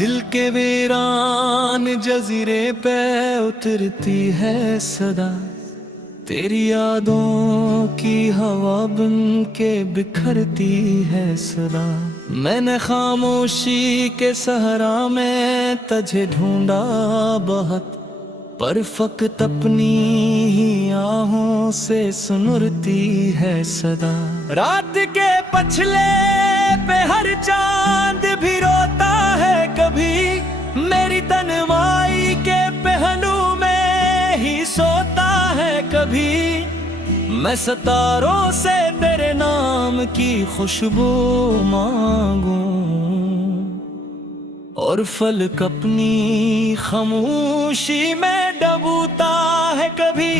दिल के वीरान जजीरे पे उतरती है सदा, तेरी यादों की हवा बन के बिखरती है सदा। मैंने खामोशी के सहरा में तुझे ढूंढा बहुत, पर फकत अपनी ही आहों से सुनुरती है सदा। रात के पछले पे हर चांद भी रोता है कभी, मेरी तन्हाई के पहलू में ही सोता है कभी। मैं सितारों से तेरे नाम की खुशबू मांगूं, और फलक अपनी खामोशी में डूबता है कभी।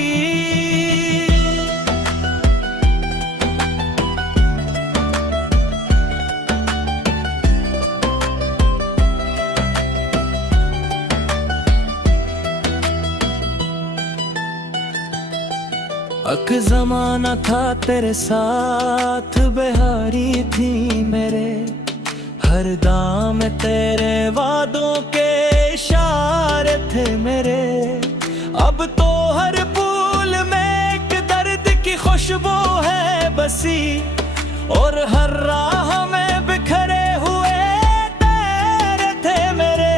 अक जमाना था तेरे साथ बहारी थी मेरे, हर दाम तेरे वादों के इशारे थे मेरे। अब तो हर फूल में एक दर्द की खुशबू है बसी, और हर राह में बिखरे हुए तेरे थे मेरे।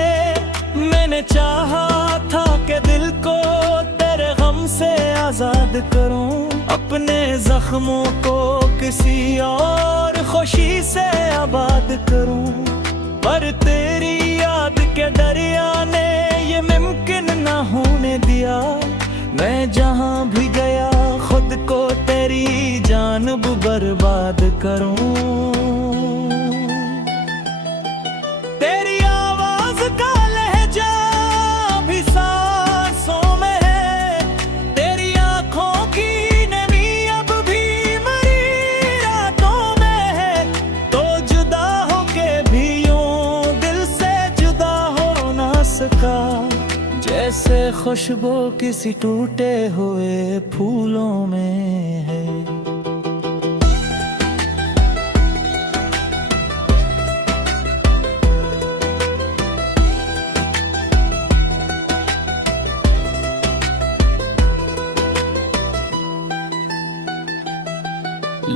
मैंने चाहा था कि दिल को तेरे गम से आजाद करूं, अपने जख्मों को किसी और खुशी से आबाद करूं, पर तेरी याद के दरिया ने ये मुमकिन ना होने दिया। मैं जहां भी गया खुद को तेरी जानिब बर्बाद करूं। तेरी आवाज का लहजा भी सांसों में है, तेरी आंखों की नमी अब भी मरी रातों में है। तो जुदा होके भी यूं दिल से जुदा हो ना सका, जैसे खुशबू किसी टूटे हुए फूलों में है।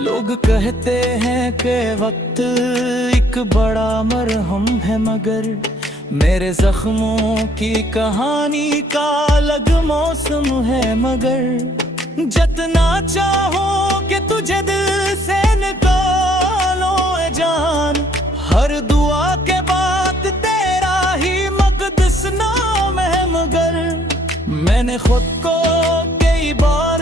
लोग कहते हैं कि वक्त एक बड़ा मरहम है, मगर मेरे जख्मों की कहानी का अलग मौसम है। मगर जितना चाहो कि तुझे दिल से निकालो ए जान, हर दुआ के बाद तेरा ही मक़दस नाम है। मगर मैंने खुद को कई बार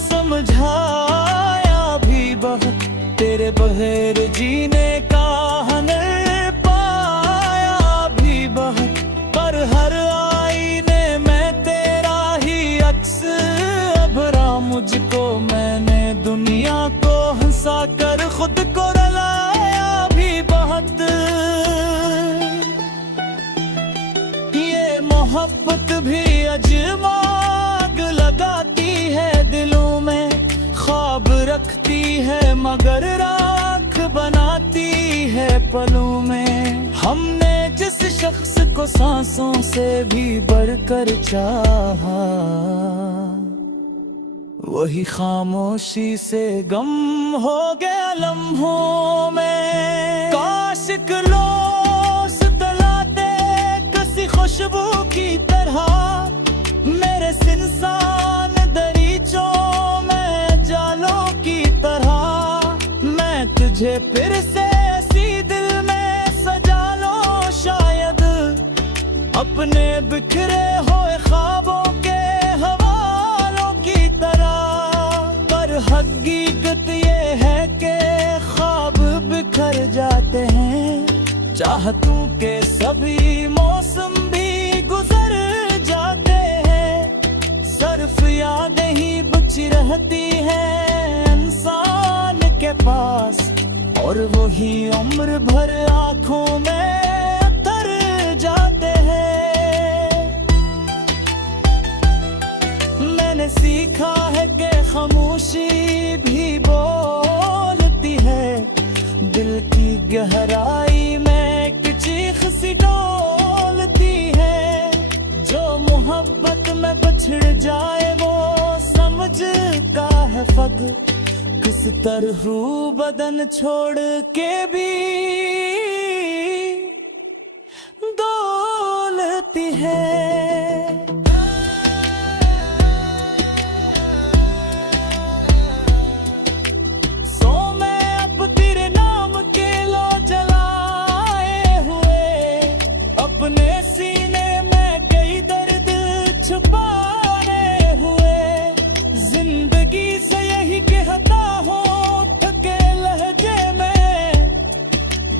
समझाया भी बहुत, तेरे बगैर जीने का हुनर पाया भी बहुत। पर हर आईने में तेरा ही अक्स अभरा मुझको, मैंने दुनिया को हंसा कर खुद को रुलाया भी बहुत। ये मोहब्बत भी अजमाग लगाती है दिलों में, ख्वाब रखती है मगर राख बनाती है पलों में। हमने जिस शख्स को सांसों से भी बढ़कर चाहा, वही खामोशी से गम हो गया लम्हों में। काश क्लोस तलाते किसी खुशबू की तरह, मेरे सिंसान दरीचों में जालों की तरह। मैं तुझे फिर से ऐसी दिल में सजा लो शायद, अपने बिखरे हुए ख्वाबों के हवालों की तरह। पर हकीकत ये है कि ख्वाब बिखर जाते हैं, चाहतों के सभी मौसम भी गुजर जाते हैं। सिर्फ यादें ही बची रहती हैं इंसान के पास, और वही उम्र भर आंखों में उतर जाते हैं। मैंने सीखा है कि खामोशी भी बोलती है, दिल की गहराई में एक चीख सी डोल में बछड़ जाए वो समझ का है फग, किस तरह बदन छोड़ के भी डोलती है। सो मैं अब तेरे नाम के लो जलाए हुए, अपने सीने में कई दर्द छुपाए हुए, जिंदगी से यही कहता हूँ थके लहजे में,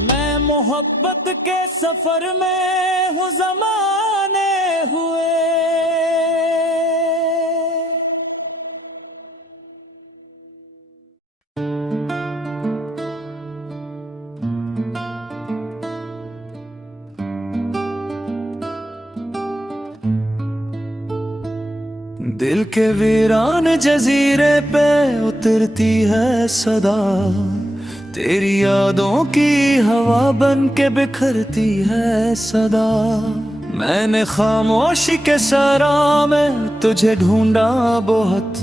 मैं मोहब्बत के सफर में हूँ ज़माने हुए। दिल के वीरान जजीरे पे उतरती है सदा, तेरी यादों की हवा बन के बिखरती है सदा। मैंने खामोशी के सरा में तुझे ढूंढा बहुत,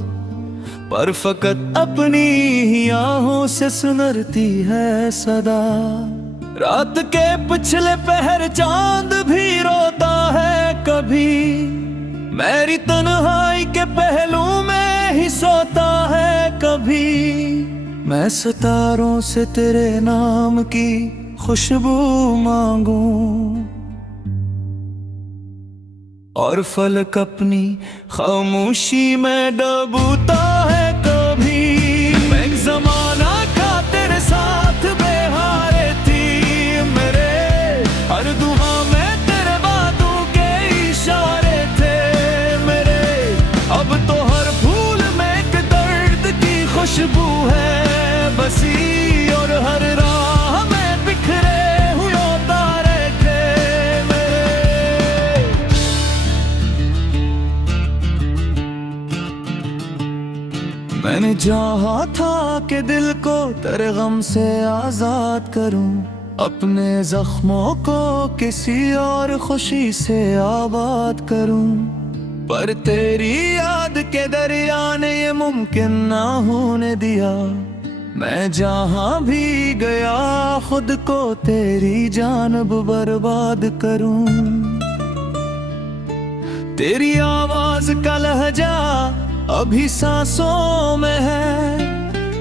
पर फकत अपनी ही आहों से सुनरती है सदा। रात के पिछले पहर चांद भी रोता है कभी, मेरी तन्हाई के पहलू में ही सोता है कभी। मैं सितारों से तेरे नाम की खुशबू मांगूं, और फलक अपनी खामोशी में डूबता है कभी। एक ज़माना था तेरे साथ बेहारे थी मेरे, हर दुआ में तेरे बातों के इशारे थे मेरे। अब तो हर फूल में एक दर्द की खुशबू है बसी, और हर राह में बिखरे हुए तारे थे मेरे। मैंने चाहा था कि दिल को तेरे गम से आजाद करूं, अपने जख्मों को किसी और खुशी से आबाद करूं, पर तेरी याद के दरिया ने ये मुमकिन ना होने दिया। मैं जहां भी गया खुद को तेरी जानब बर्बाद करूं। तेरी आवाज का लहजा अभी सांसों में है,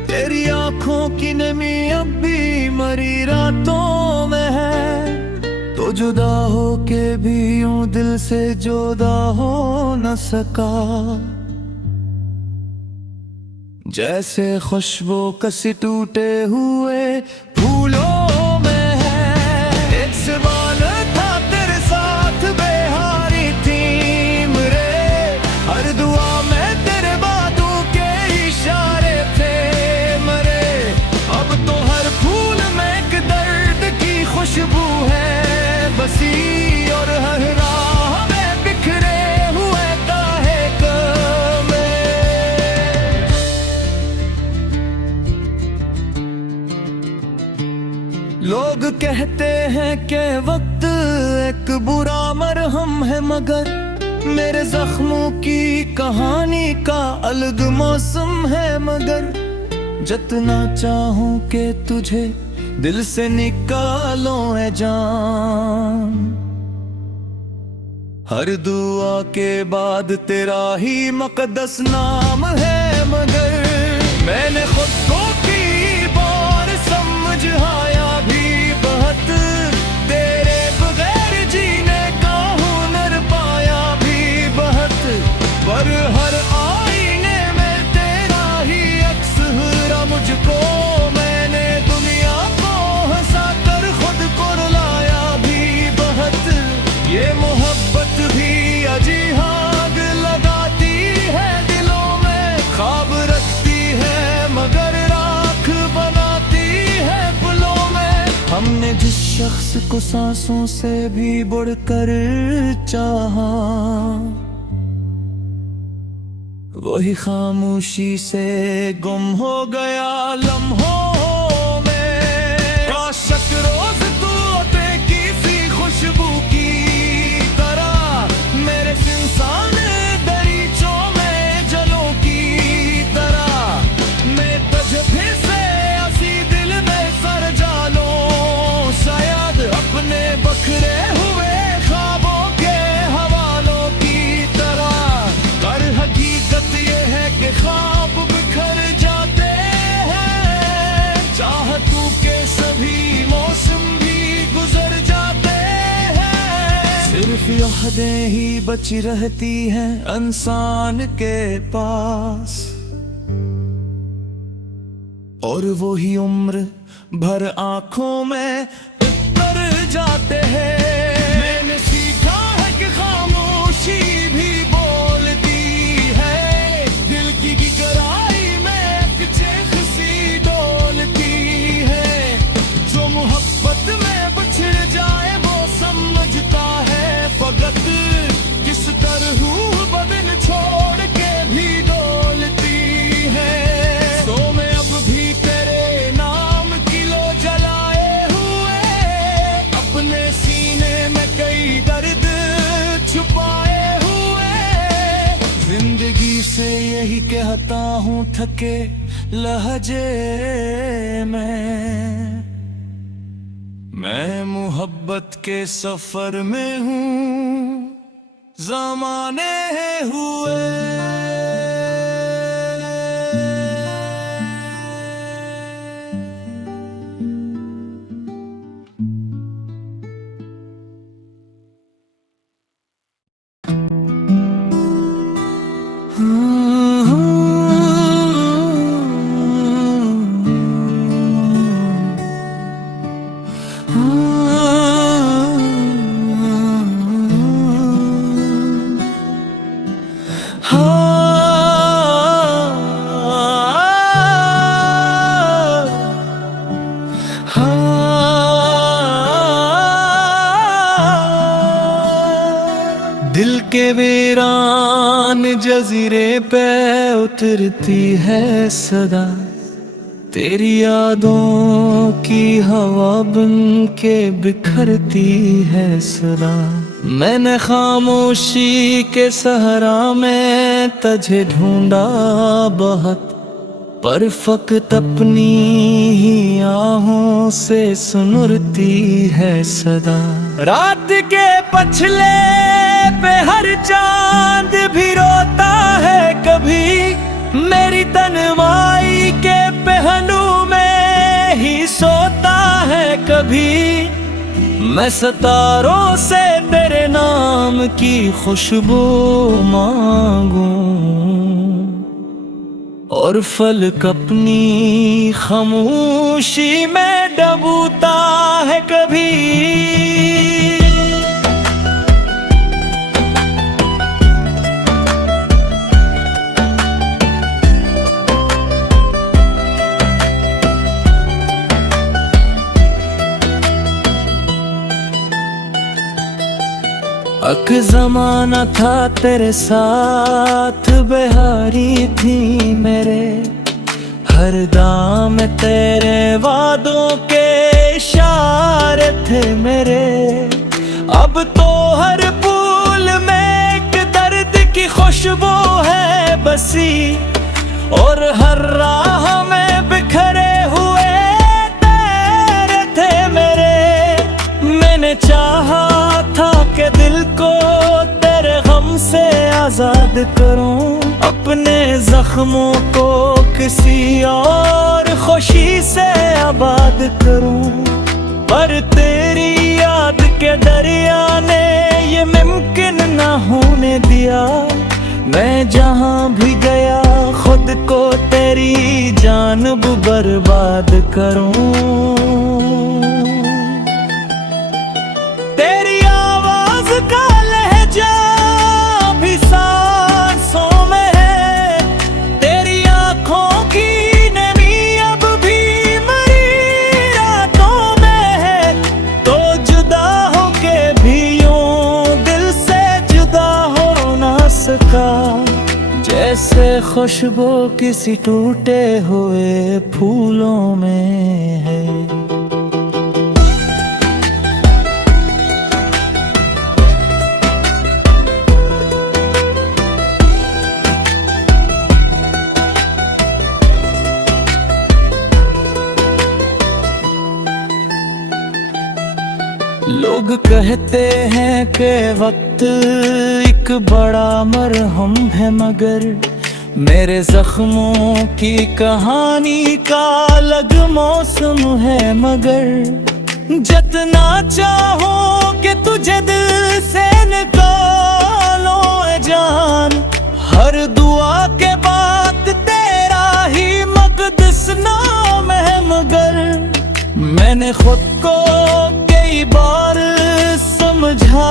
तेरी आंखों की नमी अब भी मरी रातों में है। तो जुदा हो के भी यूं दिल से जुदा हो न सका, जैसे खुशबू कसी टूटे हुए फूलों में है। एक सवाल था तेरे साथ बेहारी थी मेरे, हर दुआ में तेरे बातों के इशारे थे मेरे। अब तो हर फूल में एक दर्द की खुशबू है बसी, और हर राह में बिखरे हुए ताहे कमे। लोग कहते हैं कि वक्त एक बुरा मरहम है, मगर मेरे जख्मों की कहानी का अलग मौसम है। मगर जितना चाहूं कि तुझे दिल से निकालो है जान, हर दुआ के बाद तेरा ही मुकद्दस नाम है। मगर मैंने खुद को की बार समझाया भी बहुत, तेरे बगैर जीने का हुनर पाया भी बहुत, पर हर आईने में तेरा ही अक्स हुआ मुझको। मैंने दुनिया को हंसा कर खुद को रुलाया भी बहुत, ये मोहब्बत भी अजी आग लगाती है दिलों में, ख्वाब रखती है मगर राख बनाती है फूलों में। हमने जिस शख्स को सांसों से भी बढ़कर चाहा, वही खामोशी से गुम हो गया लम्हों में। आशिक रोज तू होते किसी खुशबू की तरह, मेरे इंसान यादें ही बची रहती हैं इंसान के पास, और वो ही उम्र भर आंखों में उतर जाते हैं। मैंने सीखा है कि खामोशी भी बोलती है, दिल की गहराई में एक चेख सी डोलती है। जो मोहब्बत में बिछड़ जाए वो समझता है फकत किस तरह बदन छोड़ के भी डोलती है। तो मैं अब भी तेरे नाम की लो जलाए हुए, अपने सीने में कई दर्द छुपाए हुए, जिंदगी से यही कहता हूँ थके लहजे में, मैं मोहब्बत के सफर में हूँ ज़माने हुए। दिल के वीरान जजीरे पे उतरती है सदा, तेरी यादों की हवा बन के बिखरती है सदा। मैंने खामोशी के सहरा में तुझे ढूंढा बहुत, पर फकत अपनी ही आहों से सुनुरती है सदा। रात के पछले पे हर चांद भी रोता है कभी, मेरी तन्हाई के पहलू में ही सोता है कभी। मैं सितारों से तेरे नाम की खुशबू मांगूं, और फलक अपनी खामोशी में डूबता है कभी। अक जमाना था तेरे साथ बहारी थी मेरे, हर दाम तेरे वादों के इशारे थे मेरे। अब तो हर फूल में एक दर्द की खुशबू है बसी, और हर राह में बिखरे हुए तेरे थे मेरे। मैंने चाहा था कि दिल को तेरे गम से आजाद करूं, अपने जख्मों को किसी और खुशी से आबाद करूं, पर तेरी याद के दरिया ने ये मुमकिन ना होने दिया। मैं जहां भी गया खुद को तेरी जानिब बर्बाद करूं। तेरी आवाज का लहजा भी सांसों में है, तेरी आंखों की नमी अब भी मेरी रातों में है। तो जुदा होके भी यूं दिल से जुदा हो ना सका, जैसे खुशबू किसी टूटे हुए फूलों में है। लोग कहते हैं कि वक्त एक बड़ा मरहम है, मगर मेरे जख्मों की कहानी का अलग मौसम है। मगर जितना चाहो कि तुझे दिल से मैंने खुद को कई बार समझाया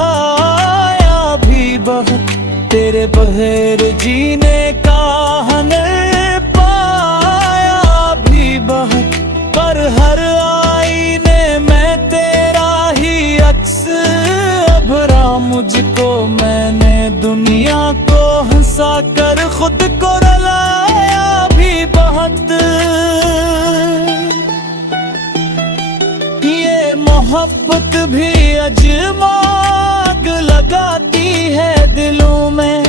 भी बहुत, तेरे बगैर जीने का हनर पाया भी बहुत। पर हर आईने में तेरा ही अक्स अभरा मुझको, मैंने दुनिया को हंसा कर खुद को रुलाया भी बहुत। ये मोहब्बत भी अजमाग लगाती है दिलों में,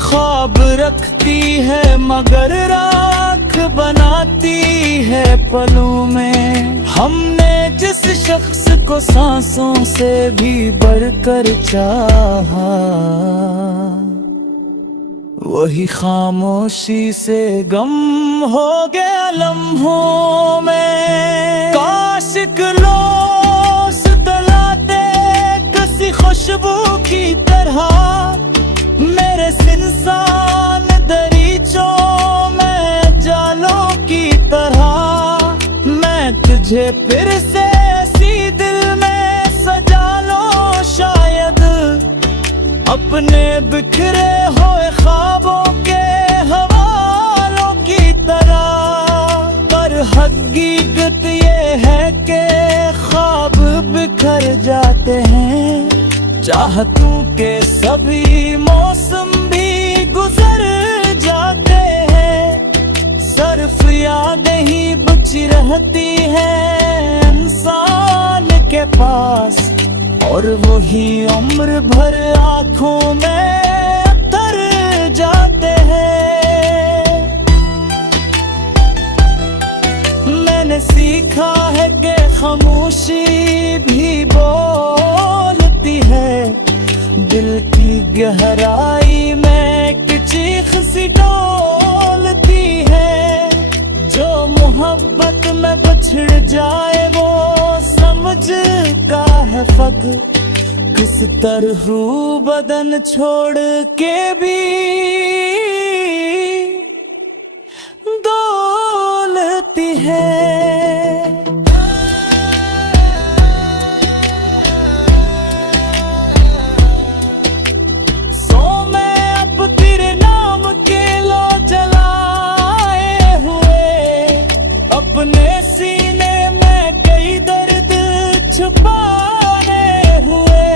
ख्वाब रखती है मगर राख बनाती है पलों में। हमने जिस शख्स को सांसों से भी बढ़कर चाहा, वही खामोशी से गम हो गया लम्हों में। काश क्लोस तलाते किसी खुशबू की तरह, मेरे सिंसान दरीचों में जालों की तरह। मैं तुझे फिर से ऐसी दिल में सजा लो शायद, अपने बिखरे हुए ख्वाबों के हवालों की तरह। पर हकीकत ये है कि ख्वाब बिखर जाते हैं, चाहतों के सभी मौसम भी गुजर जाते हैं। सिर्फ यादें ही बची रहती हैं इंसान के पास, और वही उम्र भर आँखों में उतर जाते हैं। मैंने सीखा है कि खामोशी भी बोलती है, दिल की गहराई में एक चीख सी डोलती है। जो मोहब्बत में बछड़ जाए वो समझ का है फक, किस तरह बदन छोड़ के भी डोलती है। अपने सीने में कई दर्द छुपाने हुए,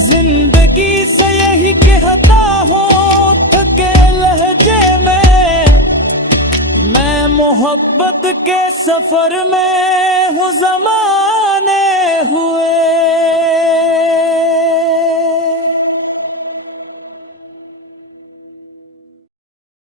जिंदगी से यही कहता हूँ थके लहजे में। मैं मोहब्बत के सफर में हूँ ज़माने हुए।